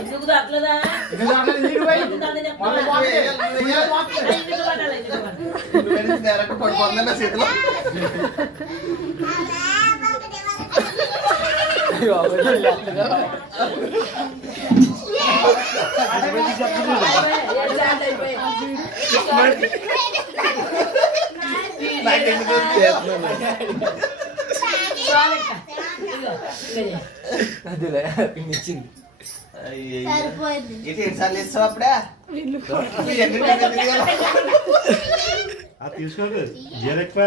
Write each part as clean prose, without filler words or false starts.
ఎందుకు దాట్లేదా ఎందుకు దాట్లేదు నీకు పోయి మళ్ళీ నువ్వు డైరెక్ట్ పడిపోతుందన్న చేతిలో ఎన్నిసార్లు ఇస్తావు అప్పుడే తీసుకోండి జీరెక్కువ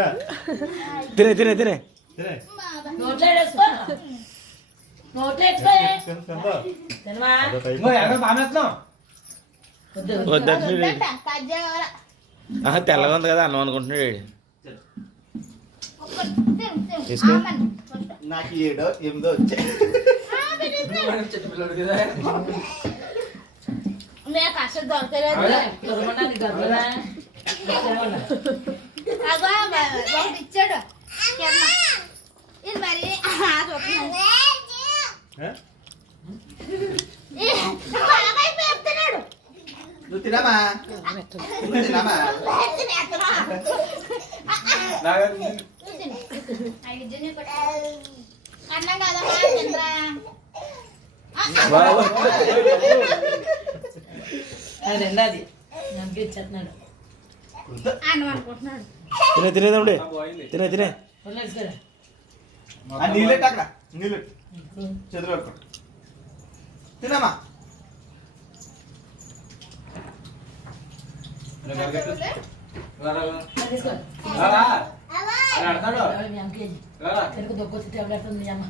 తినే తినే తినే తెల్లగా ఉంది కదా అన్నం అనుకుంటున్నాడు. తీసుకో నాకు 7 8 వచ్చాయి అసలు దొరకలేదు ఇచ్చాడు ఇది మరి పెడుతున్నాడు నువ్వు తినమా తినమా అన్నా కదమ్మా తినరా అది రెండాది నాకు ఇచ్చేస్తున్నాడు అన్నం అనుకుంటున్నాడు తినే తినే తమ్ముడు తినే తినే నీళ్ళెట్టు అక్కడ నీళ్ళెట్టు చేతులు పట్టుకో తినమా దొక్కొచ్చి టాబ్లెట్ ఉంది అమ్మ